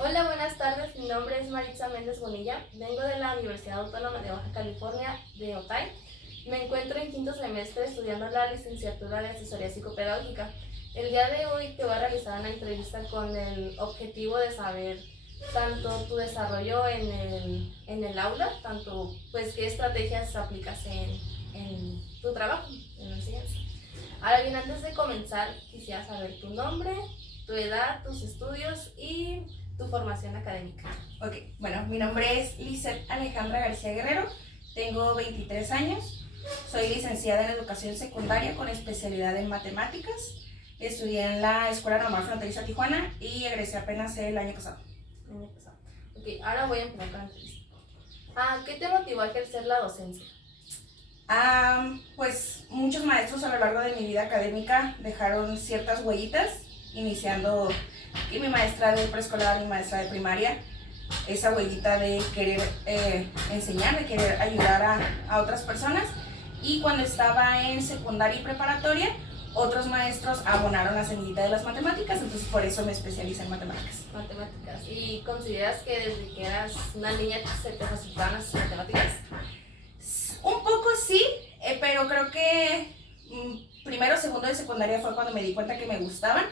Hola, buenas tardes. Mi nombre es Maritza Méndez Bonilla. Vengo de la Universidad Autónoma de Baja California de Otay. Me encuentro en quinto semestre estudiando la licenciatura de Asesoría Psicopedagógica. El día de hoy te voy a realizar una entrevista con el objetivo de saber tanto tu desarrollo en el aula, tanto pues qué estrategias aplicas en tu trabajo, en la enseñanza. Ahora bien, antes de comenzar, quisiera saber tu nombre, tu edad, tus estudios y tu formación académica. Ok, bueno, mi nombre es Lizeth Alejandra García Guerrero, tengo 23 años, soy licenciada en Educación Secundaria con especialidad en Matemáticas, estudié en la Escuela Normal Fronteriza Tijuana y egresé apenas el año pasado. Ok, ahora voy a empezar con la entrevista. ¿Qué te motivó a ejercer la docencia? Pues muchos maestros a lo largo de mi vida académica dejaron ciertas huellitas, iniciando que mi maestra de preescolar, mi maestra de primaria, esa huellita de querer enseñar, de querer ayudar a otras personas. Y cuando estaba en secundaria y preparatoria, otros maestros abonaron la semillita de las matemáticas, entonces por eso me especialicé en matemáticas. Matemáticas. ¿Y consideras que desde que eras una niña se te facilitaban las matemáticas? Un poco sí, pero creo que primero, segundo de secundaria fue cuando me di cuenta que me gustaban,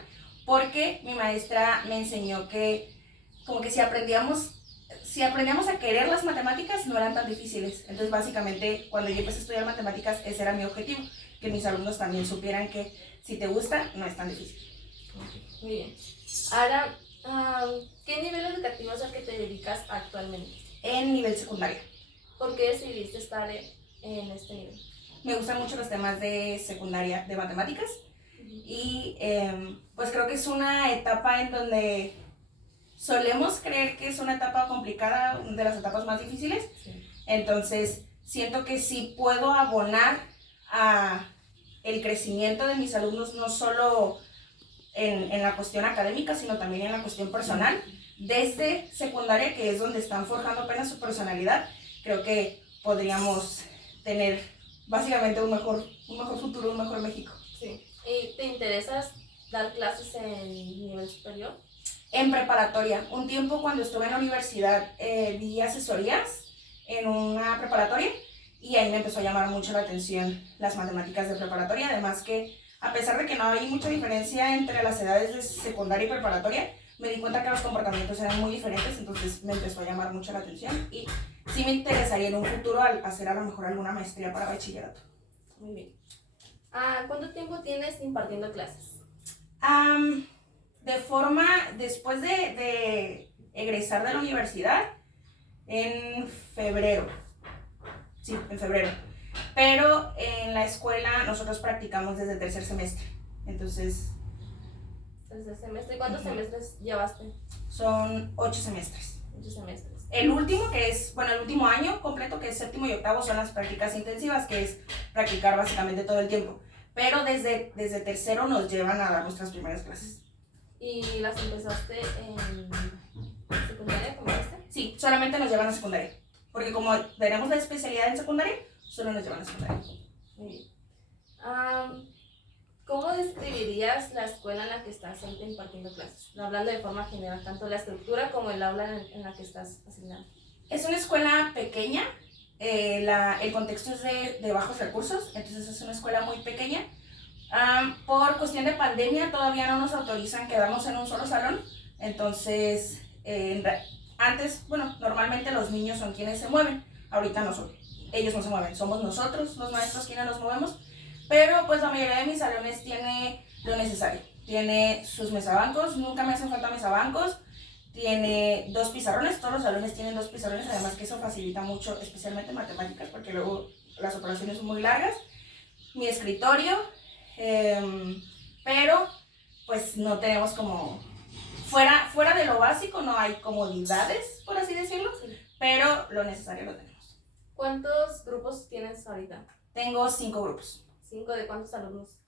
porque mi maestra me enseñó que como que si aprendíamos a querer las matemáticas no eran tan difíciles. Entonces básicamente cuando yo empecé a estudiar matemáticas ese era mi objetivo, que mis alumnos también supieran que si te gusta no es tan difícil. Muy bien. Ahora, ¿qué nivel educativo es al que te dedicas actualmente? En nivel secundario. ¿Por qué decidiste estar en este nivel? Me gustan mucho los temas de secundaria de matemáticas y pues creo que es una etapa en donde solemos creer que es una etapa complicada, una de las etapas más difíciles. Sí. Entonces siento que sí puedo abonar a el crecimiento de mis alumnos, no solo en la cuestión académica, sino también en la cuestión personal. Desde secundaria, que es donde están forjando apenas su personalidad, creo que podríamos tener básicamente un mejor futuro, un mejor México. Sí. ¿Y te interesas dar clases en nivel superior? En preparatoria, un tiempo cuando estuve en la universidad di asesorías en una preparatoria y ahí me empezó a llamar mucho la atención las matemáticas de preparatoria, además que a pesar de que no hay mucha diferencia entre las edades de secundaria y preparatoria, me di cuenta que los comportamientos eran muy diferentes, entonces me empezó a llamar mucho la atención y sí me interesaría en un futuro hacer a lo mejor alguna maestría para bachillerato. Muy bien. ¿Cuánto tiempo tienes impartiendo clases? Después de egresar de la universidad, en febrero. Sí, en febrero. Pero en la escuela nosotros practicamos desde el tercer semestre. Entonces. Tercer semestre. ¿Cuántos semestres llevaste? Son 8 semestres. 8 semestres. El último, el último año completo, que es séptimo y octavo, son las prácticas intensivas, que es practicar básicamente todo el tiempo. Pero desde tercero nos llevan a dar nuestras primeras clases. ¿Y las empezaste en secundaria, como este? Sí, solamente nos llevan a secundaria. Porque como tenemos la especialidad en secundaria, solo nos llevan a secundaria. Muy bien. ¿Cómo describirías la escuela en la que estás ahorita impartiendo clases? Hablando de forma general, tanto la estructura como el aula en la que estás asignando. Es una escuela pequeña, el contexto es de bajos recursos, entonces es una escuela muy pequeña. Por cuestión de pandemia todavía no nos autorizan quedarnos en un solo salón, entonces antes, normalmente los niños son quienes se mueven, ahorita no son, ellos no se mueven, somos nosotros los maestros quienes nos movemos, pero pues la mayoría de mis salones tiene lo necesario, tiene sus mesabancos, nunca me hacen falta mesabancos, tiene 2 pizarrones, todos los salones tienen 2 pizarrones, además que eso facilita mucho, especialmente matemáticas, porque luego las operaciones son muy largas, mi escritorio, pero pues no tenemos como, fuera de lo básico no hay comodidades, por así decirlo, sí, pero lo necesario lo tenemos. ¿Cuántos grupos tienes ahorita? Tengo 5 grupos. ¿5 de cuántos alumnos?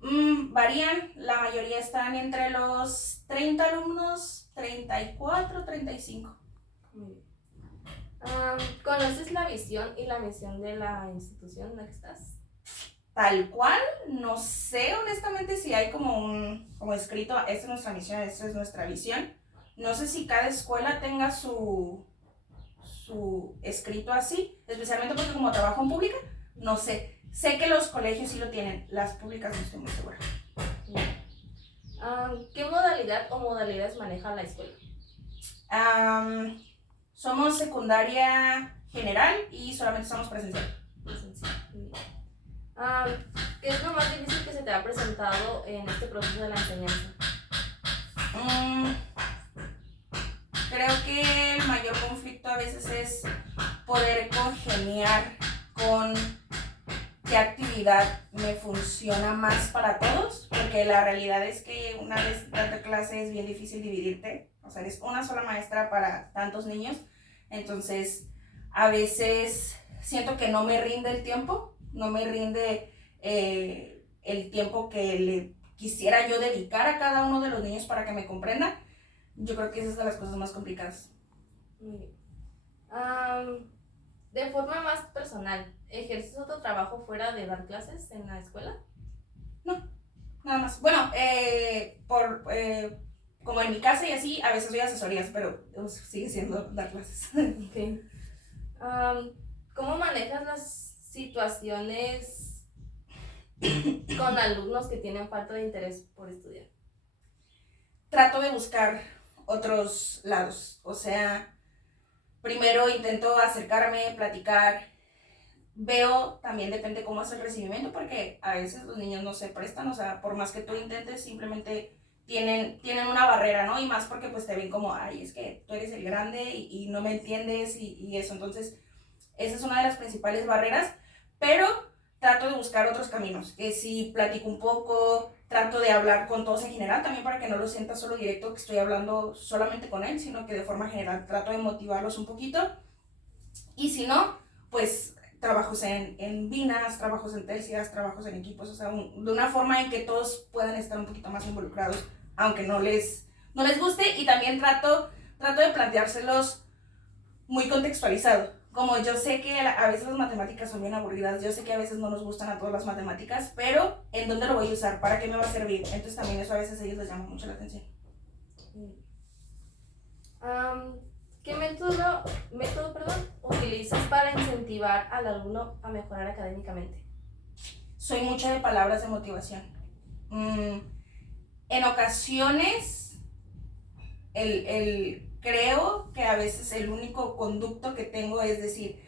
Varían, la mayoría están entre los 30 alumnos, 34, 35. Muy bien. ¿Conoces la visión y la misión de la institución en la que estás? Tal cual, no sé honestamente si hay como escrito, esta es nuestra misión, esta es nuestra visión, No sé si cada escuela tenga su escrito así, especialmente porque como trabajo en pública, no sé. Sé que los colegios sí lo tienen, las públicas no estoy muy segura. ¿Qué modalidad o modalidades maneja la escuela? Somos secundaria general y solamente somos presencial. ¿Qué es lo más difícil que se te ha presentado en este proceso de la enseñanza? Creo que el mayor conflicto a veces es poder congeniar con qué actividad me funciona más para todos, porque la realidad es que una vez dando clase es bien difícil dividirte, o sea, eres una sola maestra para tantos niños, entonces a veces siento que no me rinde el tiempo, no me rinde el tiempo que le quisiera yo dedicar a cada uno de los niños para que me comprendan. Yo creo que esa es de las cosas más complicadas. Muy bien. De forma más personal, ¿ejerces otro trabajo fuera de dar clases en la escuela? No, nada más. Bueno, como en mi casa y así, a veces doy asesorías, pero sigue siendo dar clases. Okay. ¿Cómo manejas las situaciones con alumnos que tienen falta de interés por estudiar? Trato de buscar otros lados, o sea, primero intento acercarme, platicar, veo, también depende cómo es el recibimiento, porque a veces los niños no se prestan, o sea, por más que tú intentes, simplemente tienen una barrera, ¿no? Y más porque pues te ven como, ay, es que tú eres el grande y no me entiendes y eso, entonces esa es una de las principales barreras, pero trato de buscar otros caminos, que si platico un poco, trato de hablar con todos en general, también para que no lo sienta solo directo que estoy hablando solamente con él, sino que de forma general trato de motivarlos un poquito, y si no, pues trabajos en binas, trabajos en tercias, trabajos en equipos, o sea, de una forma en que todos puedan estar un poquito más involucrados, aunque no les guste, y también trato de planteárselos muy contextualizado. Como yo sé que a veces las matemáticas son bien aburridas, yo sé que a veces no nos gustan a todas las matemáticas, pero ¿en dónde lo voy a usar? ¿Para qué me va a servir? Entonces también eso a veces a ellos les llama mucho la atención. ¿Qué método utilizas para incentivar al alumno a mejorar académicamente? Soy mucho de palabras de motivación. En ocasiones, creo que a veces el único conducto que tengo es decir,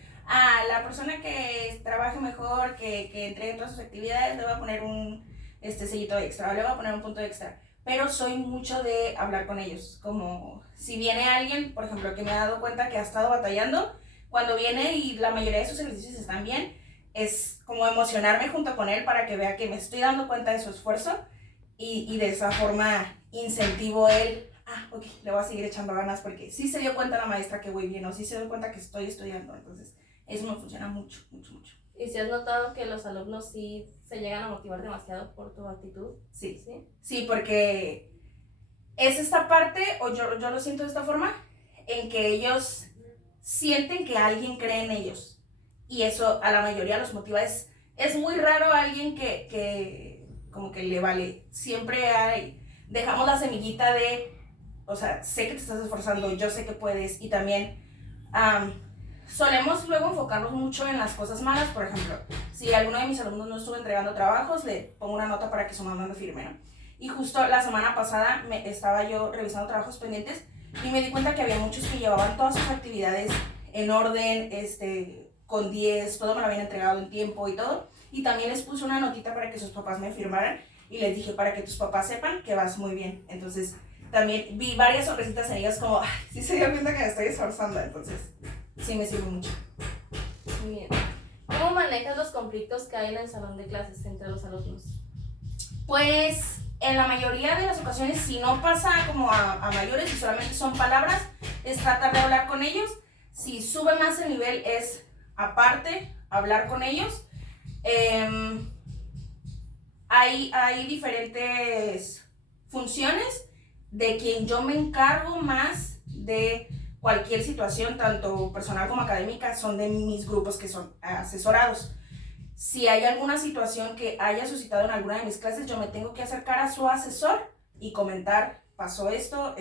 la persona que trabaje mejor, que entregue todas sus actividades, le voy a poner un sellito extra, le voy a poner un punto extra. Pero soy mucho de hablar con ellos, como si viene alguien, por ejemplo, que me ha dado cuenta que ha estado batallando, cuando viene y la mayoría de sus ejercicios están bien, es como emocionarme junto con él para que vea que me estoy dando cuenta de su esfuerzo y de esa forma incentivo él, ok, le voy a seguir echando ganas porque sí se dio cuenta la maestra que voy bien o sí se dio cuenta que estoy estudiando, entonces eso me funciona mucho, mucho, mucho. ¿Y si has notado que los alumnos sí se llegan a motivar demasiado por tu actitud? Sí, porque es esta parte, o yo lo siento de esta forma, en que ellos sienten que alguien cree en ellos y eso a la mayoría los motiva. Es muy raro alguien que como que le vale, siempre dejamos la semillita de, o sea, sé que te estás esforzando, yo sé que puedes, y también solemos luego enfocarnos mucho en las cosas malas. Por ejemplo, si alguno de mis alumnos no estuvo entregando trabajos, le pongo una nota para que su mamá me firme, ¿no? Y justo la semana pasada estaba yo revisando trabajos pendientes y me di cuenta que había muchos que llevaban todas sus actividades en orden, con 10, todo me lo habían entregado en tiempo y todo. Y también les puse una notita para que sus papás me firmaran y les dije, para que tus papás sepan que vas muy bien. Entonces también vi varias sonrisitas en ellas como, sí se dio cuenta que me estoy esforzando, entonces sí me sirve mucho. Muy bien. ¿Cómo manejas los conflictos que hay en el salón de clases entre los alumnos? Pues en la mayoría de las ocasiones, si no pasa como a mayores y solamente son palabras, es tratar de hablar con ellos. Si sube más el nivel es aparte hablar con ellos. Hay diferentes funciones de quien yo me encargo más de cualquier situación, tanto personal como académica, son de mis grupos que son asesorados. Si hay alguna situación que haya suscitado en alguna de mis clases, yo me tengo que acercar a su asesor y comentar, pasó esto,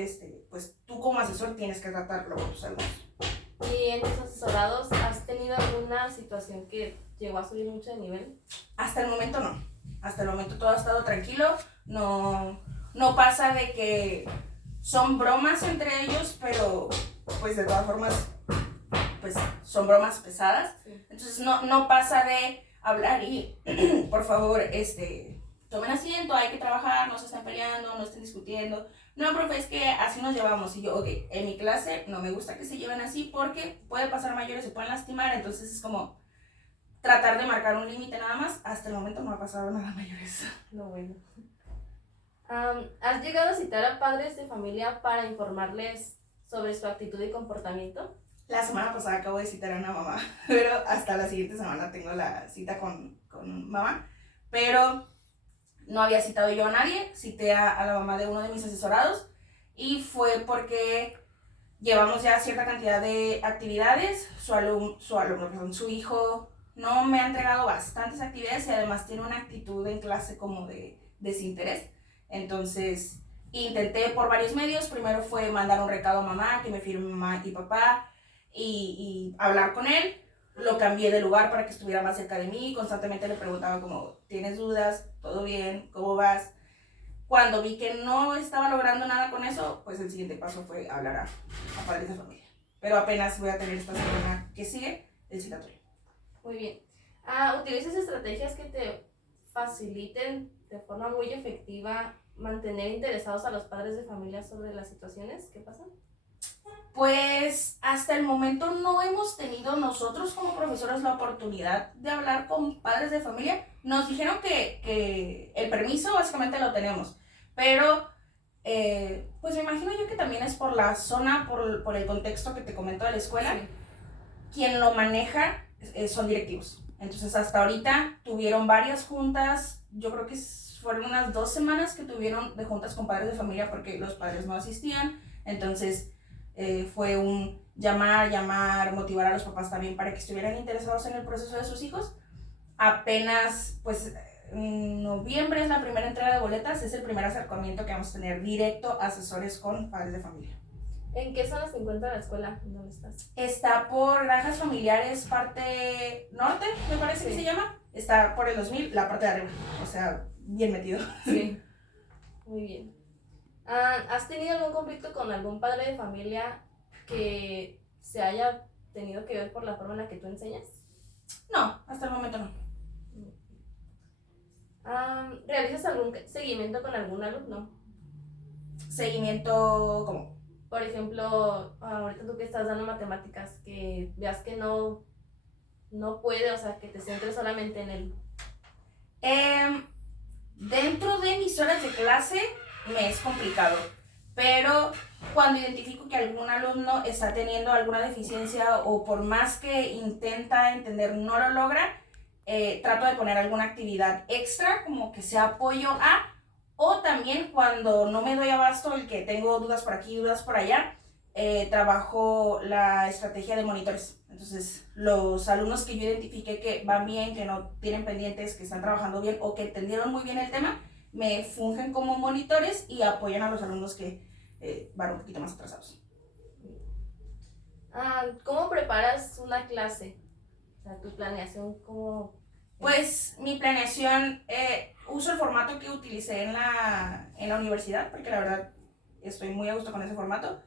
pues tú como asesor tienes que tratarlo con tus alumnos. ¿Y en tus asesorados has tenido alguna situación que llegó a subir mucho de nivel? Hasta el momento no. Hasta el momento todo ha estado tranquilo. No pasa de que son bromas entre ellos, pero pues de todas formas pues son bromas pesadas. Sí. Entonces no pasa de hablar y por favor, tomen asiento, hay que trabajar, no se están peleando, no estén discutiendo. No, profe, es que así nos llevamos. Y yo, ok, en mi clase no me gusta que se lleven así porque puede pasar mayores, se pueden lastimar. Entonces es como tratar de marcar un límite nada más. Hasta el momento no ha pasado nada mayores. No, bueno. ¿Has llegado a citar a padres de familia para informarles sobre su actitud y comportamiento? La semana pasada acabo de citar a una mamá, pero hasta la siguiente semana tengo la cita con mamá. Pero no había citado yo a nadie, cité a la mamá de uno de mis asesorados y fue porque llevamos ya cierta cantidad de actividades. Su hijo no me ha entregado bastantes actividades y además tiene una actitud en clase como de desinterés. Entonces intenté por varios medios. Primero fue mandar un recado a mamá, que me firme mamá y papá y hablar con él. Lo cambié de lugar para que estuviera más cerca de mí. Constantemente le preguntaba como, ¿tienes dudas? ¿Todo bien? ¿Cómo vas? Cuando vi que no estaba logrando nada con eso, pues el siguiente paso fue hablar a padres de familia. Pero apenas voy a tener esta semana que sigue el citatorio. Muy bien. ¿Utilizas estrategias que te faciliten de forma muy efectiva mantener interesados a los padres de familia sobre las situaciones que pasan? Pues hasta el momento no hemos tenido nosotros como profesores la oportunidad de hablar con padres de familia. Nos dijeron que el permiso básicamente lo tenemos, pero pues me imagino yo que también es por la zona, por el contexto que te comento de la escuela. Sí. Quien lo maneja son directivos. Entonces hasta ahorita tuvieron varias juntas, yo creo que fueron unas 2 semanas que tuvieron de juntas con padres de familia porque los padres no asistían. Entonces fue un llamar, motivar a los papás también para que estuvieran interesados en el proceso de sus hijos. Apenas, pues, en noviembre es la primera entrega de boletas, es el primer acercamiento que vamos a tener directo a asesores con padres de familia. ¿En qué zona se encuentra la escuela? ¿Dónde estás? Está por Granjas Familiares, parte norte, me parece que se llama. Está por el 2000, la parte de arriba, o sea, bien metido. Sí. Muy bien. ¿Has tenido algún conflicto con algún padre de familia que se haya tenido que ver por la forma en la que tú enseñas? No, hasta el momento no. ¿Realizas algún seguimiento con algún alumno? Seguimiento, ¿cómo? Por ejemplo, ahorita tú que estás dando matemáticas, que veas que no puede, o sea, que te centres solamente en él. Dentro de mis horas de clase me es complicado, pero cuando identifico que algún alumno está teniendo alguna deficiencia o por más que intenta entender no lo logra, trato de poner alguna actividad extra como que sea apoyo a, o también cuando no me doy abasto, el que tengo dudas por aquí, dudas por allá, trabajo la estrategia de monitores. Entonces, los alumnos que yo identifiqué que van bien, que no tienen pendientes, que están trabajando bien o que entendieron muy bien el tema, me fungen como monitores y apoyan a los alumnos que van un poquito más atrasados. ¿Cómo preparas una clase? O sea, tu planeación, ¿cómo? Pues mi planeación, uso el formato que utilicé en la universidad, porque la verdad estoy muy a gusto con ese formato.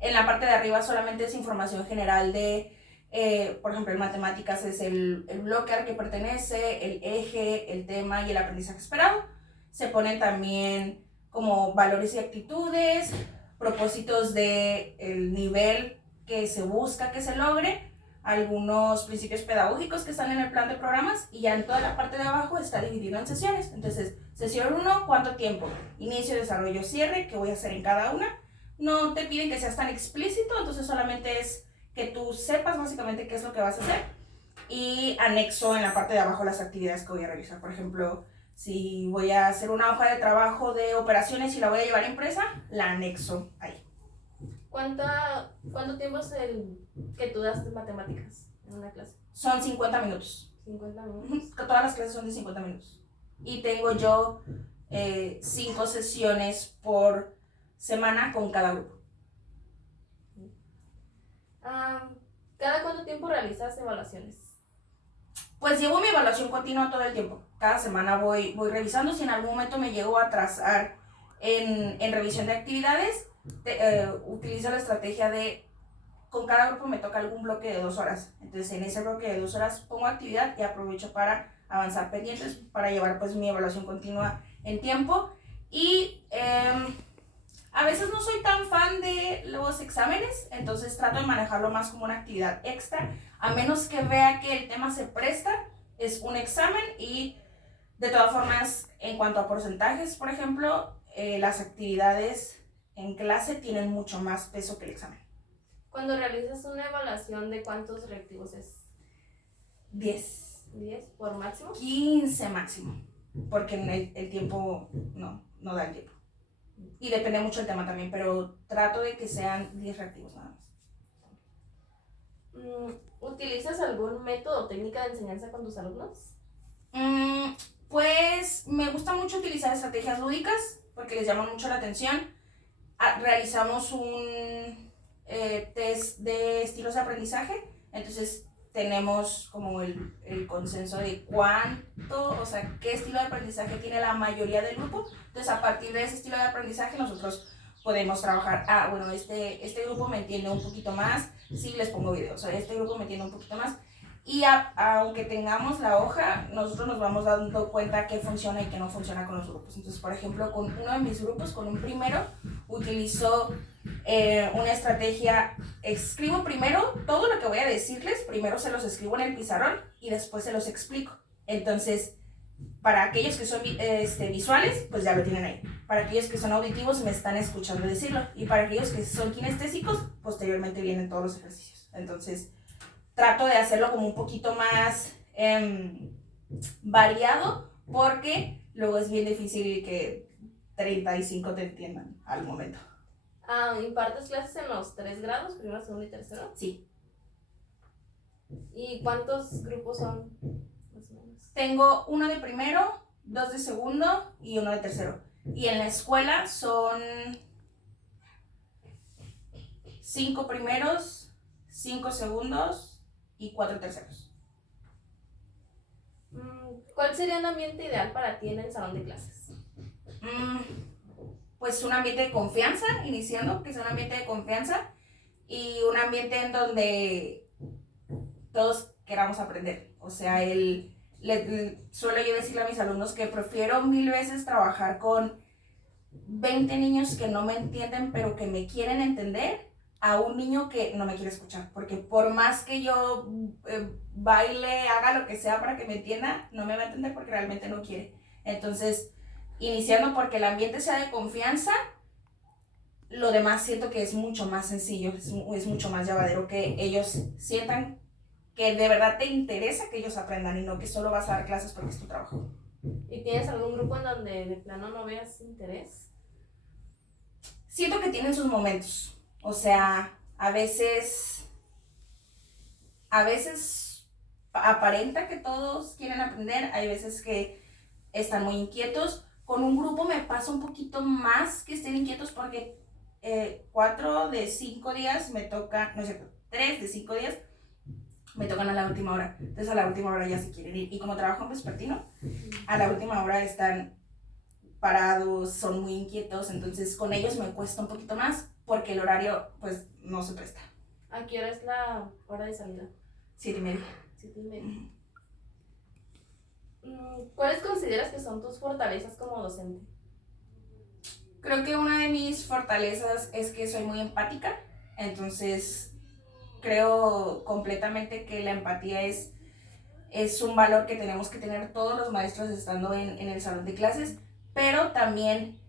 En la parte de arriba solamente es información general de, por ejemplo, en matemáticas es el bloque al que pertenece, el eje, el tema y el aprendizaje esperado. Se ponen también como valores y actitudes, propósitos del nivel que se busca que se logre, algunos principios pedagógicos que están en el plan de programas y ya en toda la parte de abajo está dividido en sesiones. Entonces, sesión 1, ¿cuánto tiempo? Inicio, desarrollo, cierre, ¿qué voy a hacer en cada una? No te piden que seas tan explícito, entonces solamente es que tú sepas básicamente qué es lo que vas a hacer y anexo en la parte de abajo las actividades que voy a realizar. Por ejemplo, si voy a hacer una hoja de trabajo de operaciones y la voy a llevar a impresa, la anexo ahí. ¿Cuánto tiempo es el que tú das de matemáticas en una clase? Son 50 minutos. 50 minutos. Todas las clases son de 50 minutos. Y tengo yo 5 sesiones por semana con cada grupo. Ah, ¿cada cuánto tiempo realizas evaluaciones? Pues llevo mi evaluación continua todo el tiempo. Cada semana voy revisando. Si en algún momento me llego a atrasar en revisión de actividades, utilizo la estrategia de, con cada grupo me toca algún bloque de 2 horas. Entonces en ese bloque de 2 horas pongo actividad y aprovecho para avanzar pendientes, para llevar pues mi evaluación continua en tiempo. Y a veces no soy tan fan de los exámenes, entonces trato de manejarlo más como una actividad extra, a menos que vea que el tema se presta, es un examen. Y de todas formas, en cuanto a porcentajes, por ejemplo, las actividades en clase tienen mucho más peso que el examen. Cuando realizas una evaluación, ¿de cuántos reactivos es? 10. ¿10 por máximo? 15 máximo, porque el tiempo no da el tiempo. Y depende mucho del tema también, pero trato de que sean 10 reactivos nada más. ¿Utilizas algún método o técnica de enseñanza con tus alumnos? Pues me gusta mucho utilizar estrategias lúdicas porque les llaman mucho la atención. Realizamos un test de estilos de aprendizaje, entonces tenemos como el consenso de cuánto, o sea, qué estilo de aprendizaje tiene la mayoría del grupo. Entonces a partir de ese estilo de aprendizaje nosotros podemos trabajar, bueno, este grupo me entiende un poquito más, sí les pongo videos, o sea, este grupo me entiende un poquito más. Y aunque tengamos la hoja, nosotros nos vamos dando cuenta qué funciona y qué no funciona con los grupos. Entonces, por ejemplo, con uno de mis grupos, con un primero, utilizo una estrategia. Escribo primero todo lo que voy a decirles, primero se los escribo en el pizarrón y después se los explico. Entonces, para aquellos que son visuales, pues ya lo tienen ahí. Para aquellos que son auditivos, me están escuchando decirlo. Y para aquellos que son kinestésicos, posteriormente vienen todos los ejercicios. Entonces, trato de hacerlo como un poquito más variado, porque luego es bien difícil que 35 te entiendan al momento. ¿Impartes clases en los 3 grados, primero, segundo y tercero? Sí. ¿Y cuántos grupos son, más o menos? Tengo uno de primero, 2 de segundo y 1 de tercero. Y en la escuela son 5 primeros, 5 segundos y 4 terceros. ¿Cuál sería un ambiente ideal para ti en el salón de clases? Pues un ambiente de confianza, iniciando, que sea un ambiente de confianza y un ambiente en donde todos queramos aprender. O sea, suelo yo decirle a mis alumnos que prefiero 1000 veces trabajar con 20 niños que no me entienden pero que me quieren entender, a un niño que no me quiere escuchar, porque por más que yo baile, haga lo que sea para que me entienda, no me va a entender porque realmente no quiere. Entonces, iniciando porque el ambiente sea de confianza, lo demás siento que es mucho más sencillo, es mucho más llevadero, que ellos sientan que de verdad te interesa que ellos aprendan y no que solo vas a dar clases porque es tu trabajo. ¿Y tienes algún grupo en donde de plano no veas interés? Siento que tienen sus momentos. O sea, a veces aparenta que todos quieren aprender, hay veces que están muy inquietos. Con un grupo me pasa un poquito más que estén inquietos porque 4 de 5 días me toca, no es cierto, 3 de 5 días me tocan a la última hora. Entonces a la última hora ya se quieren ir. Y como trabajo en vespertino, a la última hora están parados, son muy inquietos, entonces con ellos me cuesta un poquito más porque el horario pues no se presta. ¿A qué hora es la hora de salida? 7:30. 7:30. ¿Cuáles consideras que son tus fortalezas como docente? Creo que una de mis fortalezas es que soy muy empática, entonces creo completamente que la empatía es un valor que tenemos que tener todos los maestros estando en el salón de clases, pero también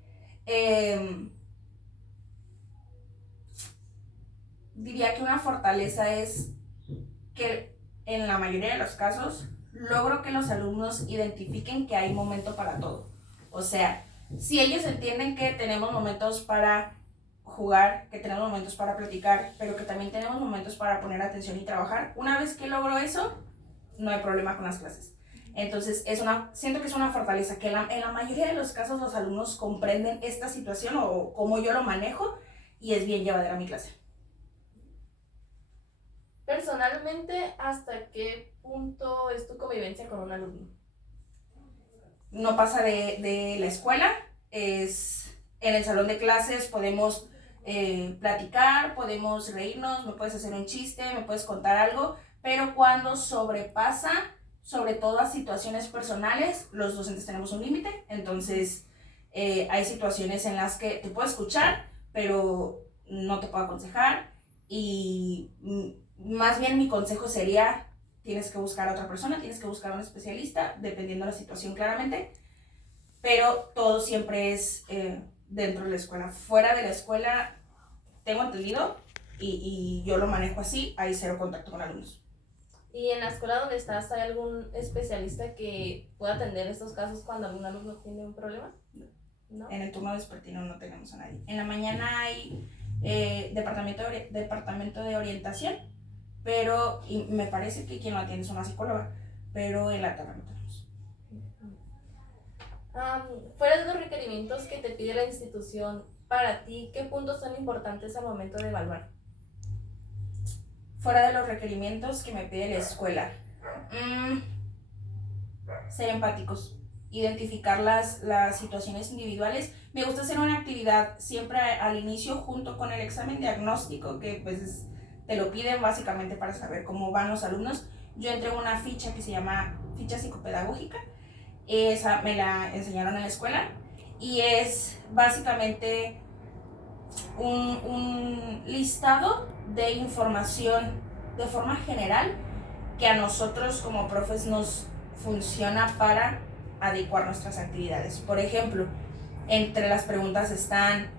diría que una fortaleza es que en la mayoría de los casos logro que los alumnos identifiquen que hay momento para todo. O sea, si ellos entienden que tenemos momentos para jugar, que tenemos momentos para platicar, pero que también tenemos momentos para poner atención y trabajar, una vez que logro eso, no hay problema con las clases. Entonces, siento que es una fortaleza, que en la mayoría de los casos los alumnos comprenden esta situación o cómo yo lo manejo y es bien llevadera mi clase. Personalmente, ¿hasta qué punto es tu convivencia con un alumno? No pasa de la escuela, es en el salón de clases podemos platicar, podemos reírnos, me puedes hacer un chiste, me puedes contar algo, pero cuando sobrepasa, sobre todo a situaciones personales, los docentes tenemos un límite, entonces hay situaciones en las que te puedo escuchar, pero no te puedo aconsejar y más bien mi consejo sería tienes que buscar a otra persona, tienes que buscar a un especialista, dependiendo de la situación claramente, pero todo siempre es dentro de la escuela. Fuera de la escuela, tengo entendido, y yo lo manejo así, hay cero contacto con alumnos. ¿Y en la escuela donde estás hay algún especialista que pueda atender estos casos cuando algún alumno tiene un problema? ¿No? En el turno vespertino no tenemos a nadie. En la mañana hay departamento de orientación, pero y me parece que quien lo atiende es una psicóloga, pero en la tarde no tenemos. Fuera de los requerimientos que te pide la institución, para ti, ¿qué puntos son importantes al momento de evaluar? Fuera de los requerimientos que me pide la escuela, ser empáticos, identificar las situaciones individuales. Me gusta hacer una actividad siempre al inicio junto con el examen diagnóstico, que pues te lo piden básicamente para saber cómo van los alumnos. Yo entrego una ficha que se llama ficha psicopedagógica, esa me la enseñaron en la escuela y es básicamente un listado de información de forma general que a nosotros como profes nos funciona para adecuar nuestras actividades. Por ejemplo, entre las preguntas están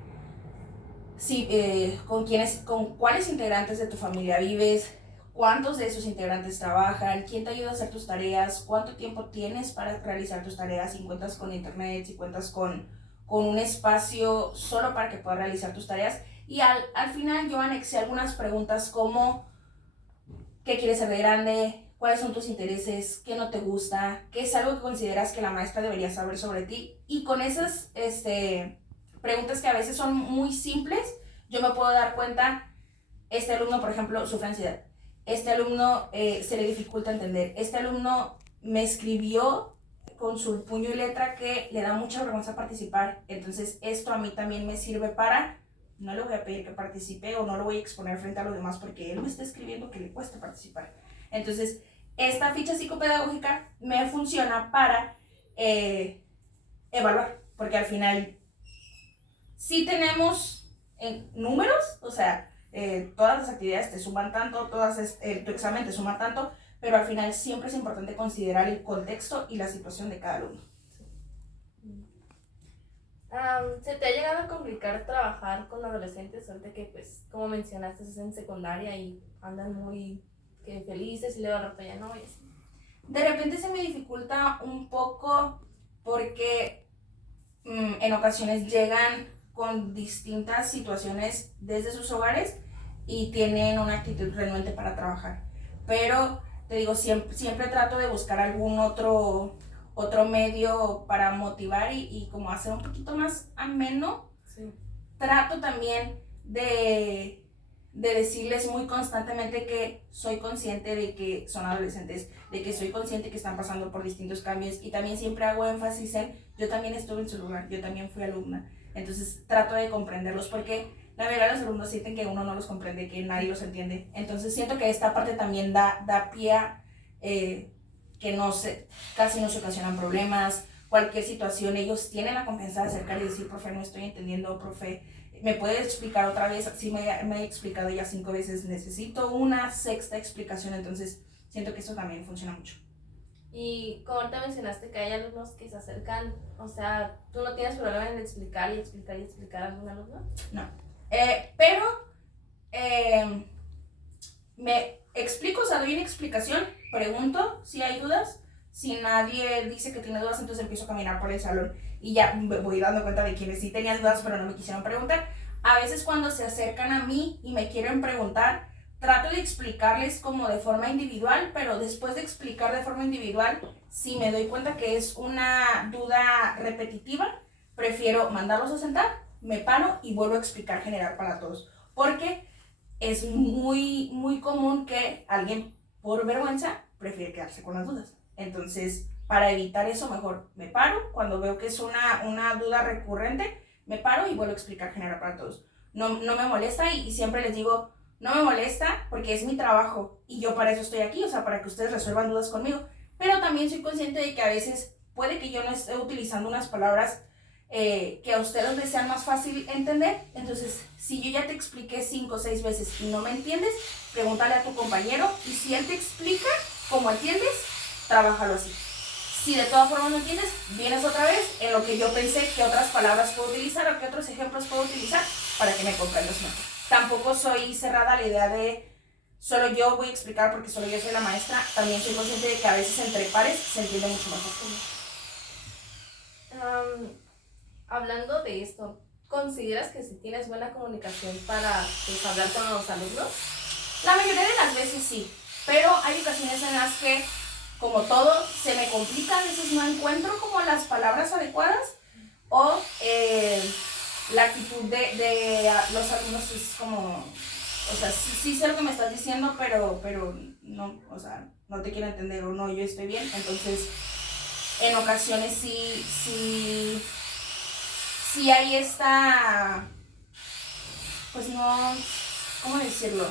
con cuáles integrantes de tu familia vives, cuántos de esos integrantes trabajan, quién te ayuda a hacer tus tareas, cuánto tiempo tienes para realizar tus tareas, si cuentas con internet, si cuentas con un espacio solo para que puedas realizar tus tareas. Y al final yo anexé algunas preguntas como ¿qué quieres ser de grande? ¿Cuáles son tus intereses? ¿Qué no te gusta? ¿Qué es algo que consideras que la maestra debería saber sobre ti? Y con esas preguntas que a veces son muy simples, yo me puedo dar cuenta, este alumno, por ejemplo, sufre ansiedad. Este alumno se le dificulta entender. Este alumno me escribió con su puño y letra que le da mucha vergüenza participar. Entonces esto a mí también me sirve para, no le voy a pedir que participe o no lo voy a exponer frente a los demás porque él me está escribiendo que le cuesta participar. Entonces esta ficha psicopedagógica me funciona para evaluar, porque al final sí tenemos números, o sea, todas las actividades te suman tanto, tu examen te suma tanto, pero al final siempre es importante considerar el contexto y la situación de cada alumno. ¿Se te ha llegado a complicar trabajar con adolescentes ahorita que, pues, como mencionaste, es en secundaria y andan muy felices y luego al rato ya no? Y así? De repente se me dificulta un poco porque en ocasiones llegan con distintas situaciones desde sus hogares y tienen una actitud renuente para trabajar. Pero te digo, siempre trato de buscar algún otro medio para motivar y como hacer un poquito más ameno. Sí. Trato también de decirles muy constantemente que soy consciente de que son adolescentes, de que soy consciente que están pasando por distintos cambios y también siempre hago énfasis en yo también estuve en su lugar, yo también fui alumna. Entonces trato de comprenderlos porque la mayoría de los alumnos sienten que uno no los comprende, que nadie los entiende. Entonces siento que esta parte también da pie a que casi no se ocasionan problemas, cualquier situación, ellos tienen la confianza de acercar y decir, profe, no estoy entendiendo, profe, ¿me puede explicar otra vez? Sí, me he explicado ya 5 veces, necesito una sexta explicación, entonces siento que esto también funciona mucho. Y como ahorita mencionaste que hay alumnos que se acercan, o sea, ¿tú no tienes problema en explicar y explicar y explicar a algún alumno? No, pero me explico, o sea, doy una explicación, pregunto si hay dudas, si nadie dice que tiene dudas, entonces empiezo a caminar por el salón y ya me voy dando cuenta de quienes sí tenían dudas pero no me quisieron preguntar. A veces cuando se acercan a mí y me quieren preguntar, trato de explicarles como de forma individual, pero después de explicar de forma individual, si me doy cuenta que es una duda repetitiva, prefiero mandarlos a sentar, me paro y vuelvo a explicar general para todos. Porque es muy, muy común que alguien por vergüenza prefiere quedarse con las dudas. Entonces, para evitar eso, mejor me paro. Cuando veo que es una duda recurrente, me paro y vuelvo a explicar general para todos. No me molesta y siempre les digo, no me molesta porque es mi trabajo y yo para eso estoy aquí, o sea, para que ustedes resuelvan dudas conmigo. Pero también soy consciente de que a veces puede que yo no esté utilizando unas palabras que a ustedes les sea más fácil entender. Entonces, si yo ya te expliqué 5 o 6 veces y no me entiendes, pregúntale a tu compañero y si él te explica como entiendes, trabájalo así. Si de todas formas no entiendes, vienes otra vez en lo que yo pensé que otras palabras puedo utilizar o que otros ejemplos puedo utilizar para que me comprendas mejor. Tampoco soy cerrada a la idea de solo yo voy a explicar porque solo yo soy la maestra. También soy consciente de que a veces entre pares se entiende mucho mejor. Hablando de esto, ¿consideras que si tienes buena comunicación para pues, hablar con los alumnos? La mayoría de las veces sí, pero hay ocasiones en las que, como todo, se me complica, a veces no encuentro como las palabras adecuadas o la actitud de los alumnos es como, o sea, sí sé lo que me estás diciendo, pero no, o sea, no te quiero entender o no, yo estoy bien. Entonces, en ocasiones sí hay esta, pues no, ¿cómo decirlo?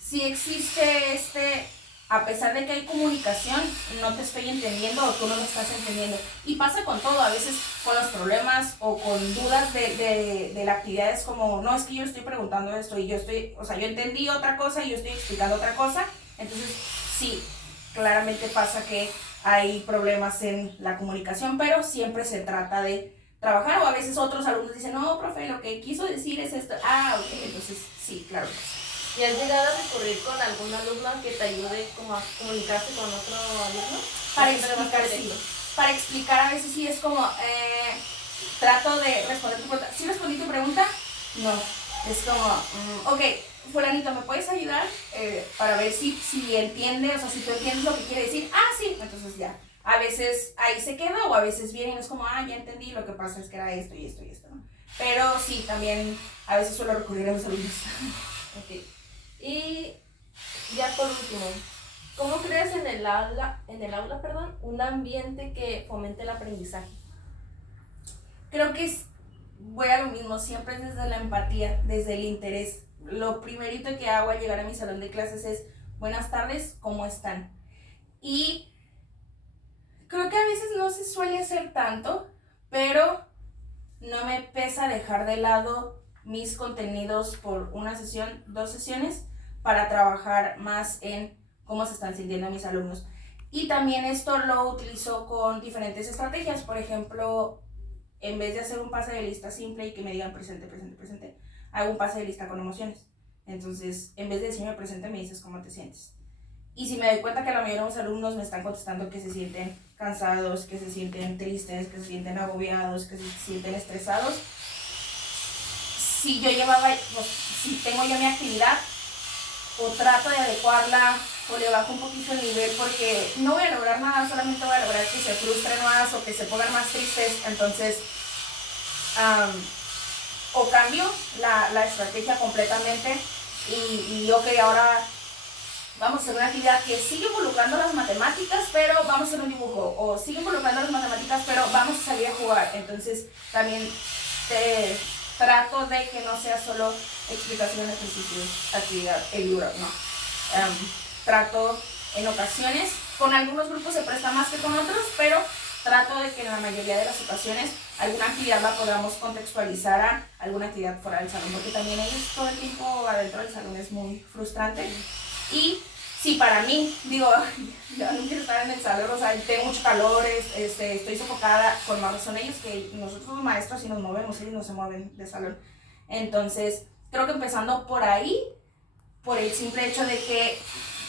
Sí existe a pesar de que hay comunicación, no te estoy entendiendo o tú no me estás entendiendo. Y pasa con todo, a veces con los problemas o con dudas de la actividad es como, no, es que yo estoy preguntando esto y yo entendí otra cosa y yo estoy explicando otra cosa. Entonces, sí, claramente pasa que hay problemas en la comunicación, pero siempre se trata de trabajar, o a veces otros alumnos dicen, no, profe, lo que quiso decir es esto. Ok, entonces sí, claro. ¿Y has llegado a recurrir con algún alumno que te ayude como a comunicarse con otro alumno? Para explicar, sí. Para explicar a veces sí es como, trato de responder tu pregunta. ¿Sí respondí tu pregunta? No. Es como, ok, fulanito, ¿me puedes ayudar? Para ver si entiende, o sea, si tú entiendes lo que quiere decir. Sí, entonces ya. A veces ahí se queda o a veces viene y no es como, ya entendí, lo que pasa es que era esto y esto y esto, ¿no? Pero sí, también a veces suelo recurrir a los alumnos. Ok. Y ya por último, ¿cómo creas en el aula, un ambiente que fomente el aprendizaje? Creo que voy a lo mismo, siempre es desde la empatía, desde el interés. Lo primerito que hago al llegar a mi salón de clases es, buenas tardes, ¿cómo están? Y creo que a veces no se suele hacer tanto, pero no me pesa dejar de lado mis contenidos por una sesión, 2 sesiones, para trabajar más en cómo se están sintiendo mis alumnos. Y también esto lo utilizo con diferentes estrategias. Por ejemplo, en vez de hacer un pase de lista simple y que me digan presente, presente, presente, hago un pase de lista con emociones. Entonces, en vez de decirme presente, me dices cómo te sientes. Y si me doy cuenta que la mayoría de mis alumnos me están contestando que se sienten cansados, que se sienten tristes, que se sienten agobiados, que se sienten estresados, si tengo yo mi actividad, o trato de adecuarla o le bajo un poquito el nivel porque no voy a lograr nada, solamente voy a lograr que se frustren más o que se pongan más tristes. Entonces, o cambio la estrategia completamente y ok, ahora vamos a hacer una actividad que sigue involucrando las matemáticas, pero vamos a hacer un dibujo, o sigue involucrando las matemáticas, pero vamos a salir a jugar. Entonces, también trato de que no sea solo explicación, ejercicio, actividad, el libro, no. Trato en ocasiones, con algunos grupos se presta más que con otros, pero trato de que en la mayoría de las ocasiones alguna actividad la podamos contextualizar a alguna actividad fuera del salón, porque también ellos todo el tiempo adentro del salón es muy frustrante. Y sí, para mí, ya no quiero estar en el salón, o sea, tengo mucho calor, estoy sofocada, con más razón ellos que nosotros los maestros si nos movemos, ellos no se mueven de salón. Entonces, creo que empezando por ahí, por el simple hecho de que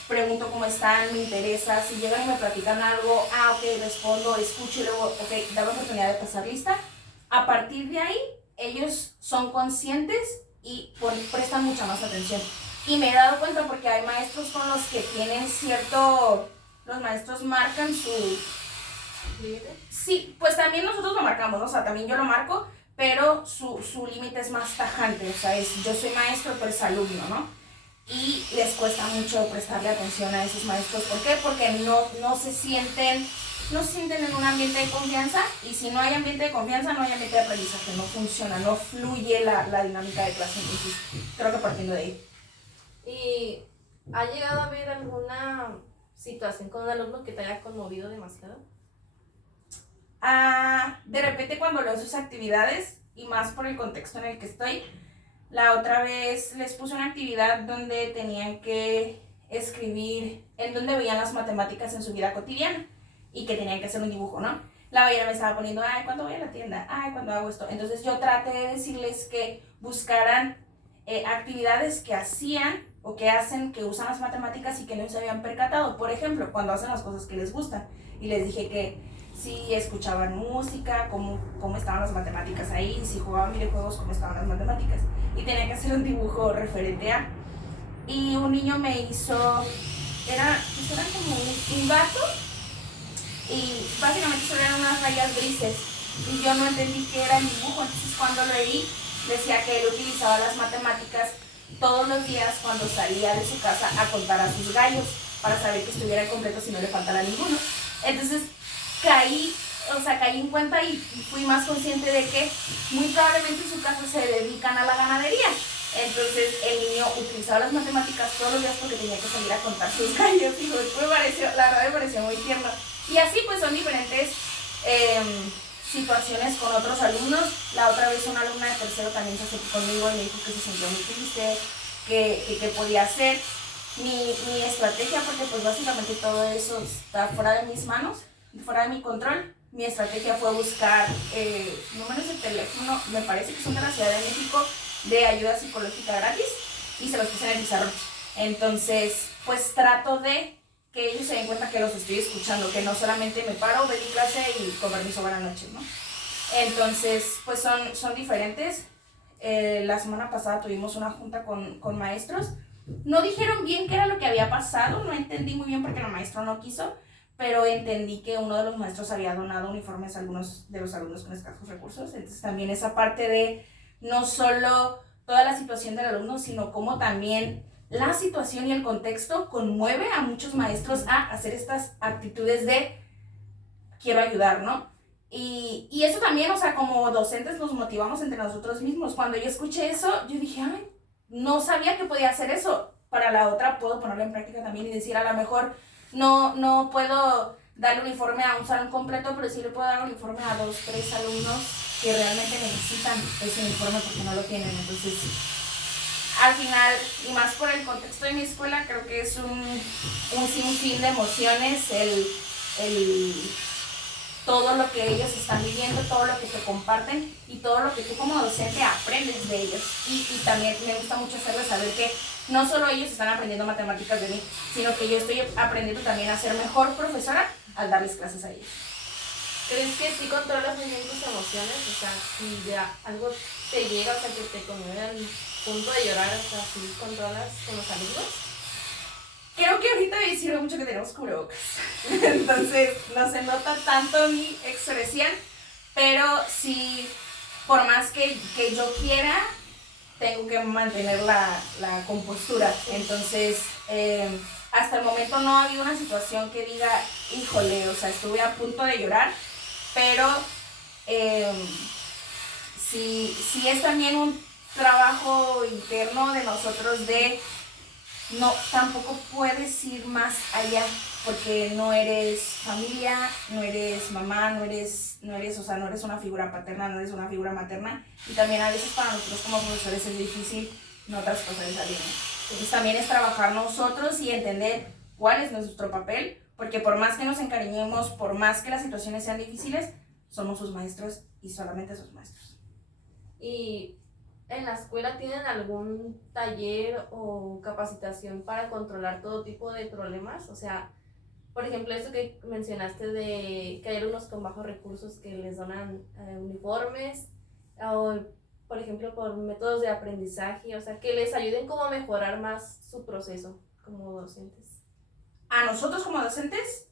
pregunto cómo están, me interesa, si llegan y me platican algo, ok, respondo, escucho y luego, ok, da la oportunidad de pasar lista. A partir de ahí, ellos son conscientes y prestan mucha más atención. Y me he dado cuenta porque hay maestros con los que tienen los maestros marcan su límite. Sí, pues también nosotros lo marcamos, ¿no? O sea, también yo lo marco, pero su límite es más tajante, o sea, yo soy maestro, pero es alumno, ¿no? y les cuesta mucho prestarle atención a esos maestros. ¿Por qué? Porque no se sienten en un ambiente de confianza, y si no hay ambiente de confianza no hay ambiente de aprendizaje, no funciona, no fluye la dinámica de clase. Entonces creo que partiendo de ahí. ¿Y ha llegado a haber alguna situación con un alumno que te haya conmovido demasiado? De repente cuando leo sus actividades, y más por el contexto en el que estoy, la otra vez les puse una actividad donde tenían que escribir en donde veían las matemáticas en su vida cotidiana y que tenían que hacer un dibujo, ¿no? La ballena me estaba poniendo, ay, ¿cuándo voy a la tienda? Ay, ¿cuándo hago esto? Entonces yo traté de decirles que buscaran actividades que hacían o que hacen, que usan las matemáticas y que no se habían percatado. Por ejemplo, cuando hacen las cosas que les gustan. Y les dije que si escuchaban música, cómo estaban las matemáticas ahí, si jugaban videojuegos, cómo estaban las matemáticas. Y tenía que hacer un dibujo referente a. Y un niño me hizo, era como un gato, y básicamente solo eran unas rayas grises. Y yo no entendí qué era el dibujo, entonces cuando lo leí, decía que él utilizaba las matemáticas todos los días cuando salía de su casa a contar a sus gallos, para saber que estuviera completo si no le faltara ninguno. Entonces caí en cuenta y fui más consciente de que muy probablemente en su casa se dedican a la ganadería. Entonces el niño utilizaba las matemáticas todos los días porque tenía que salir a contar sus gallos, y la verdad me pareció muy tierno. Y así pues son diferentes situaciones con otros alumnos. La otra vez una alumna de tercero también se acercó conmigo y me dijo que se sentía muy triste, que podía hacer. Mi estrategia, porque pues básicamente todo eso está fuera de mis manos, fuera de mi control, mi estrategia fue buscar números de teléfono, me parece que son de la Ciudad de México, de ayuda psicológica gratis, y se los puse en el pizarrón. Entonces pues trato de que ellos se den cuenta que los estoy escuchando, que no solamente me paro, ve mi clase y con permiso buenas noches, ¿no? Entonces pues son diferentes. La semana pasada tuvimos una junta con maestros. No dijeron bien qué era lo que había pasado, no entendí muy bien porque el maestro no quiso, pero entendí que uno de los maestros había donado uniformes a algunos de los alumnos con escasos recursos. Entonces también esa parte de no solo toda la situación del alumno, sino cómo también la situación y el contexto conmueve a muchos maestros a hacer estas actitudes de quiero ayudar, ¿no? Y eso también, o sea, como docentes nos motivamos entre nosotros mismos. Cuando yo escuché eso, yo dije, ay, no sabía que podía hacer eso. Para la otra puedo ponerlo en práctica también y decir, a lo mejor no puedo darle uniforme a un salón completo, pero sí le puedo dar uniforme a 2, 3 alumnos que realmente necesitan ese uniforme porque no lo tienen. Entonces, al final, y más por el contexto de mi escuela, creo que es un sinfín de emociones, todo lo que ellos están viviendo, todo lo que te comparten y todo lo que tú como docente aprendes de ellos. Y también me gusta mucho hacerles saber que no solo ellos están aprendiendo matemáticas de mí, sino que yo estoy aprendiendo también a ser mejor profesora al darles clases a ellos. ¿Crees que sí controlas muy bien tus emociones? O sea, si ya algo te llega, o sea, que te conmueve al punto de llorar, o sea, ¿sí controlas con los alumnos? Creo que ahorita me sirve mucho que tenemos cubrebocas. Entonces no se nota tanto mi expresión, pero sí, por más que yo quiera, tengo que mantener la compostura. Entonces, hasta el momento no ha habido una situación que diga, híjole, o sea, estuve a punto de llorar, pero sí es también un trabajo interno de nosotros de no, tampoco puedes ir más allá, porque no eres familia, no eres mamá, no eres una figura paterna, no eres una figura materna, y también a veces para nosotros como profesores es difícil no traspasar esa línea. Entonces también es trabajar nosotros y entender cuál es nuestro papel, porque por más que nos encariñemos, por más que las situaciones sean difíciles, somos sus maestros y solamente sus maestros. Y ¿en la escuela tienen algún taller o capacitación para controlar todo tipo de problemas? O sea, por ejemplo, eso que mencionaste de que hay alumnos con bajos recursos que les donan uniformes, o por ejemplo, por métodos de aprendizaje, o sea, que les ayuden como a mejorar más su proceso como docentes. A nosotros como docentes,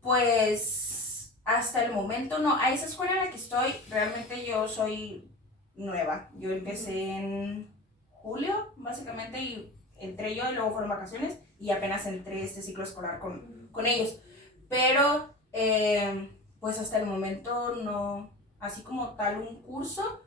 pues hasta el momento no. A esa escuela en la que estoy, realmente yo soy nueva. Yo empecé en julio, básicamente, y entré yo y luego fueron vacaciones y apenas entré este ciclo escolar con ellos. Pero pues hasta el momento no, así como tal un curso,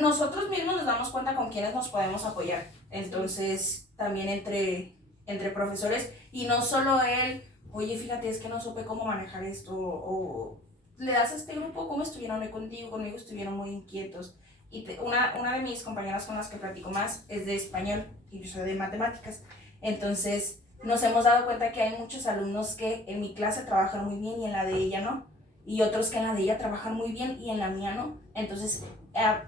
nosotros mismos nos damos cuenta con quiénes nos podemos apoyar. Entonces también entre profesores y no solo él, oye, fíjate, es que no supe cómo manejar esto, o le das a este grupo cómo estuvieron hoy conmigo estuvieron muy inquietos. Y una de mis compañeras con las que platico más es de español y yo soy de matemáticas. Entonces nos hemos dado cuenta que hay muchos alumnos que en mi clase trabajan muy bien y en la de ella no. Y otros que en la de ella trabajan muy bien y en la mía no. Entonces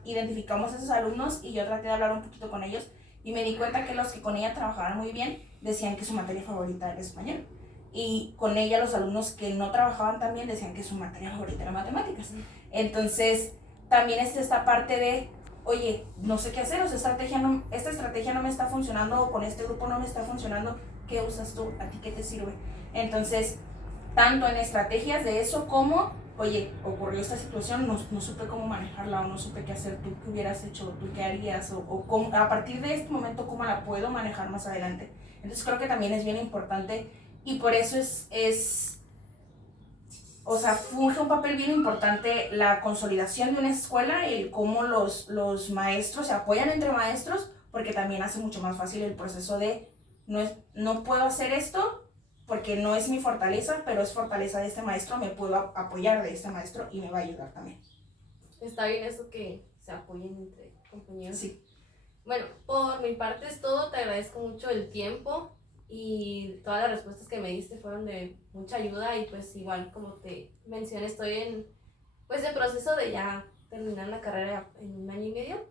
identificamos a esos alumnos y yo traté de hablar un poquito con ellos y me di cuenta que los que con ella trabajaban muy bien decían que su materia favorita era español. Y con ella los alumnos que no trabajaban tan bien decían que su materia favorita era matemáticas. Entonces también es esta parte de, oye, no sé qué hacer, o sea, esta estrategia no me está funcionando, o con este grupo no me está funcionando, ¿qué usas tú? ¿A ti qué te sirve? Entonces, tanto en estrategias de eso como, oye, ocurrió esta situación, no supe cómo manejarla, o no supe qué hacer, tú qué hubieras hecho, tú qué harías, o cómo, a partir de este momento, cómo la puedo manejar más adelante. Entonces creo que también es bien importante y por eso o sea, funge un papel bien importante la consolidación de una escuela, el cómo los maestros se apoyan entre maestros, porque también hace mucho más fácil el proceso de no puedo hacer esto porque no es mi fortaleza, pero es fortaleza de este maestro, me puedo apoyar de este maestro y me va a ayudar también. Está bien eso que se apoyen entre compañeros. Sí. Bueno, por mi parte es todo, te agradezco mucho el tiempo y todas las respuestas que me diste fueron de mucha ayuda y pues igual como te mencioné estoy en proceso de ya terminar la carrera en 1 año y medio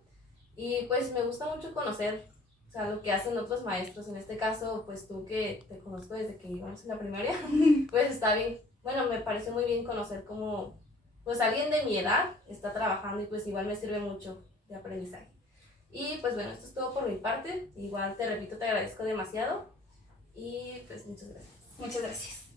y pues me gusta mucho conocer, o sea, lo que hacen otros maestros, en este caso pues tú que te conozco desde que íbamos en la primaria, pues está bien, bueno, me parece muy bien conocer cómo pues alguien de mi edad está trabajando y pues igual me sirve mucho de aprendizaje. Y pues bueno, esto es todo por mi parte. Igual te repito, te agradezco demasiado y pues muchas gracias. Muchas gracias.